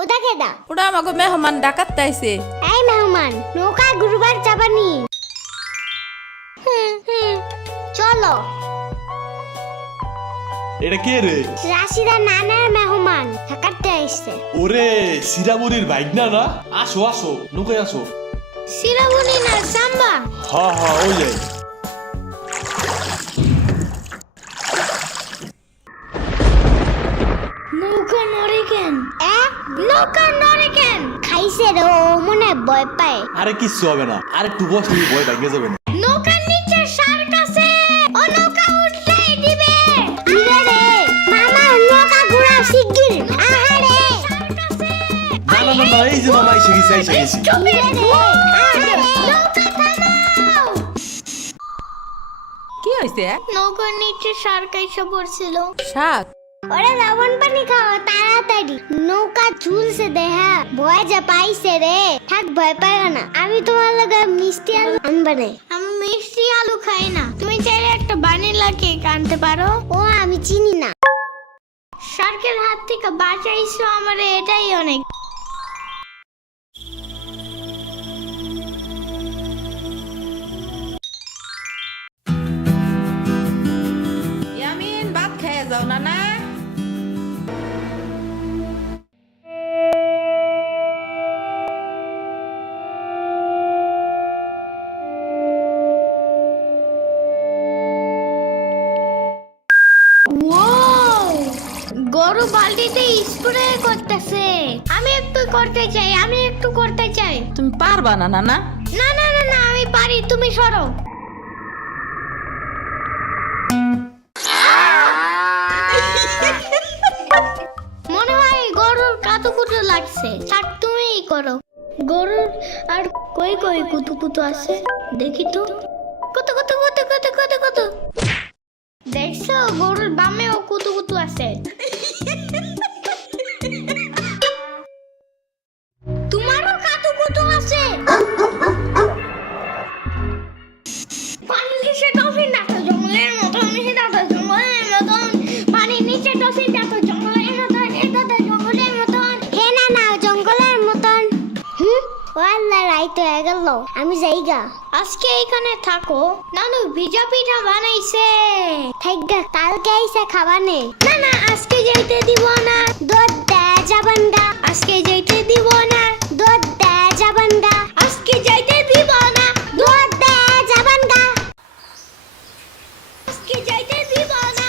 ওটা কেডা? ওটা আমাকে মেহমান ডাকাত তাইছে। এই মেহমান, নৌকা ঘুরবার যাবানি? চলো। এটা কে রে? রাশিদা নানার মেহমান থাকাতে আইছে। ওরে সিরামুরির ভাইগনা না? আসো আসো, নৌকায় আসো। সিরাবনি না সাম্বা। হ্যাঁ হ্যাঁ ওই যে। নৌকা নড়ে কেন? নৌকা নড়ে কেন? খাইছে রে, ও মনে হয় ভয় পায়। আরে কিচ্ছু হবে না, আর একটু বস, তুমি ভয় ভাঙে যাবে না। নৌকার নিচে শার্ক আছে, ও নৌকা উঠতেই দিবে। ইরে রে, মামা নৌকা ঘোরা শিগগির। আহারে শার্ক আছে। না না না না, এই যে মামা এসে গেছে, এসে গেছে। ইরে রে, আহারে নৌকা থামাও। কি হইছে? নৌকার নিচে শার্ক এসে পড়ছিল। শাক? ওরে লবণ পানি খাও তাড়াতাড়ি, নৌকা ঝুলছে দেহা, ভয় যা পাইছে রে। থাক ভয় পাইও না, আমি তোমার লগে মিষ্টি আলু আনবা না। আমি মিষ্টি আলু খাই না, তুমি চাইলে একটা ভ্যানিলা কেক আনতে পারো। ও আমি চিনি না। শার্কের হাত থেকে বাঁচাইছো আমারে, এটাই অনেক। ইয়ামিন, ভাত খেয়ে যাও না না। গরু বালতিতে স্প্রে করতেছে। আমি একটু করতে চাই, আমি একটু করতে চাই। তুমি পারবা না না না? না না না না, আমি পারি, তুমি সরো। মনে হয় গরুর কাতুকুতু লাগছে, থাক তুমিই করো। গরুর আর কই কই কুতুকুতু আছে দেখি তো। কত কত কত কত কত কত, দেখছো গরুর বামেও কুতুকুতু আছে। তোমারও কাতুকুতু আছে। পানির নিচে ডলফিন দেখো জঙ্গলের মতন, জঙ্গলের মতন। পানির নিচে ডলফিন দেখো জঙ্গলের মতন, জঙ্গলের মতন। হে না না, জঙ্গলের মতন। ওয়াল্লা রাইত হয়ে গেল, আমি যাইগা। আজকে এখানে থাকো। নানু ভিজা পিঠা বানাইছে, থাইগা কালকে আইসা খাবানে। না না, আজকে যাইতে দিব না, দুধ দে যাবান্ডা। আজকে যাইতে দিব না, দুধ দে যাবান্ডা। আজকে যাইতে দিব না, দুধ দে যাবান্ডা। আজকে যাইতে দিব না।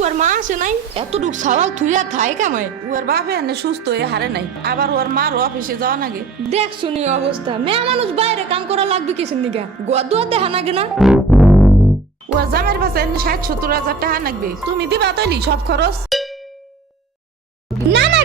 ওর মা আসে নাই, এতটুক সওয়াল থুইয়া থাই কামাই। ওর বাপে এনে সুস্থ হয়ে হারে নাই, আবার ওর মার অফিসে যাওয়া নাগে। দেখ শুনি অবস্থা, মেয়ে মানুষ বাইরে কাম করা লাগবে কিসের নিগা? গোয়া দুয়া দেখা নাগে না? ওর জামের পাশে 60-70 হাজার টাকা লাগবে, তুমি দিবা তৈলি সব খরচ? না না